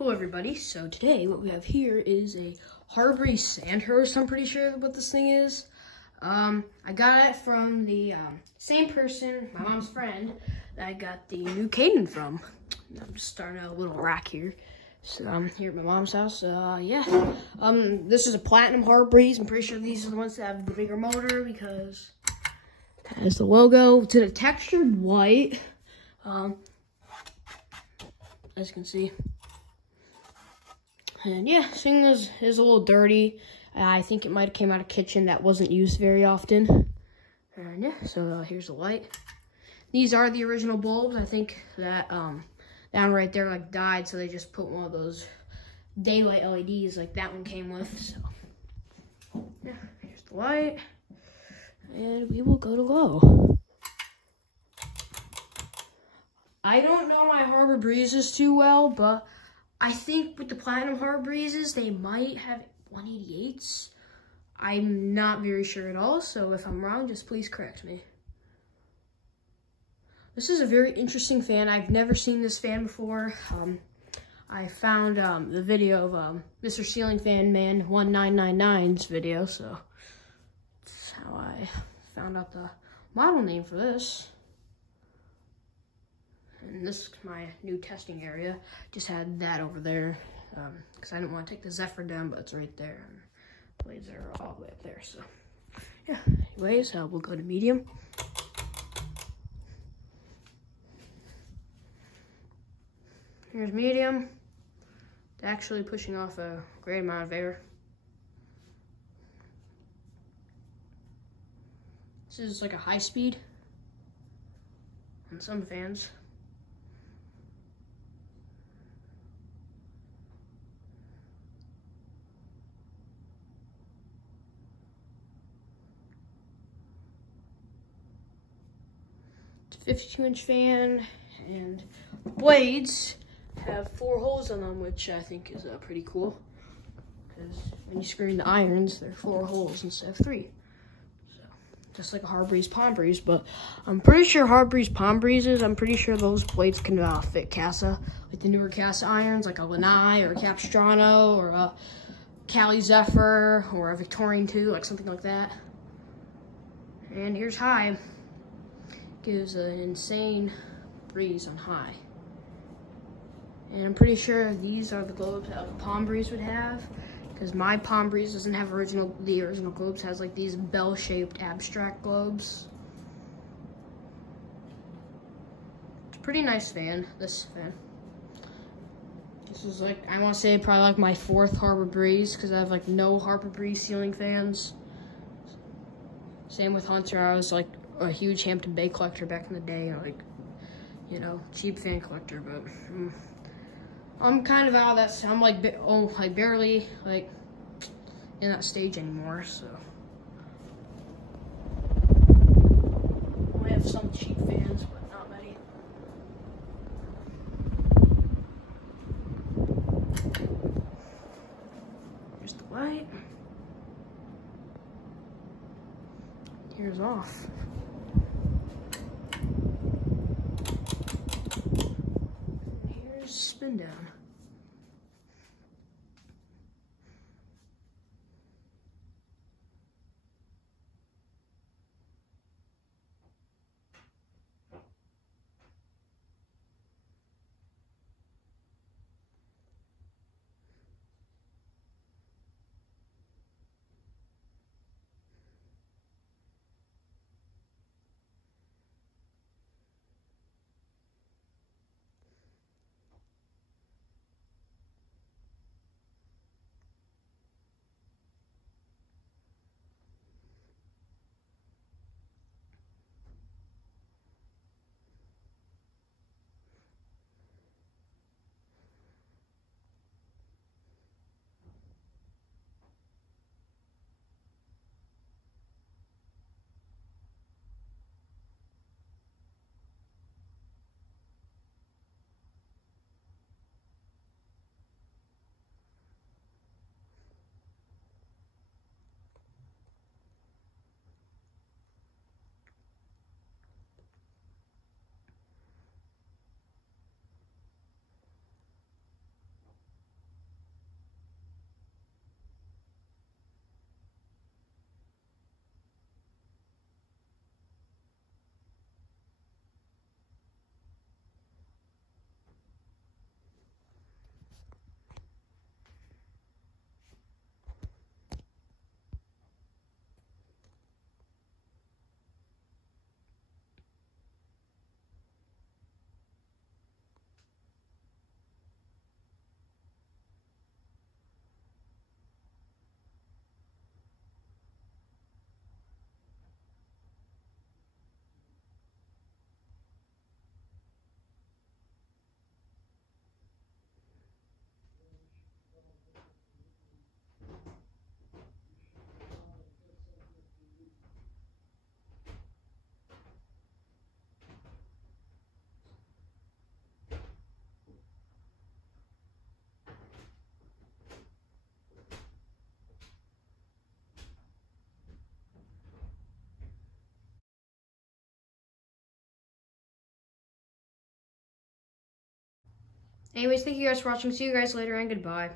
Hello everybody, so today what we have here is a Harbury Sandhurst. I'm pretty sure what this thing is. I got it from the same person, my mom's friend, that I got the new Caden from. I'm just starting a little rack here. So I'm here at my mom's house. This is a platinum Harbury. I'm pretty sure these are the ones that have the bigger motor because it has the logo. It's in a textured white. As you can see. And yeah, this thing is a little dirty. I think it might have came out of kitchen that wasn't used very often. And yeah, so here's the light. These are the original bulbs. I think that down right there like died, so they just put one of those daylight LEDs like that one came with. So yeah, here's the light. And we will go to low. I don't know my Harbor Breezes too well, but I think with the Platinum Harbor Breezes, they might have 188s. I'm not very sure at all, so if I'm wrong, just please correct me. This is a very interesting fan. I've never seen this fan before. I found the video of Mr. Ceiling Fan Man 1999's video, so that's how I found out the model name for this. And this is my new testing area. Just had that over there because I didn't want to take the Zephyr down, but it's right there. And the blades are all the way up there. So yeah. Anyways, we'll go to medium. Here's medium. It's actually pushing off a great amount of air. This is like a high speed on some fans. It's a 52-inch fan, and the blades have 4 holes in them, which I think is pretty cool. Because when you screw in the irons, they're 4 holes instead of 3. So just like a Harbury's Palm Breeze, but I'm pretty sure Harbury's Palm Breezes, I'm pretty sure those blades can fit Casa, like the newer Casa irons, like a Lanai or a Capistrano or a Cali Zephyr or a Victorian 2, like something like that. And here's high. Gives an insane breeze on high. And I'm pretty sure these are the globes that a Palm Breeze would have, because my Palm Breeze doesn't have the original globes, has like these bell-shaped abstract globes. It's a pretty nice fan, this fan. This is like, I want to say probably like my 4th Harbor Breeze, because I have like no Harbor Breeze ceiling fans. Same with Hunter. I was like a huge Hampton Bay collector back in the day, like, you know, cheap fan collector, but I'm kind of out of that. I'm like, barely like in that stage anymore. So I have some cheap fans, but not many. Here's the light. Here's off. Spin down. Anyways, thank you guys for watching. See you guys later, and goodbye.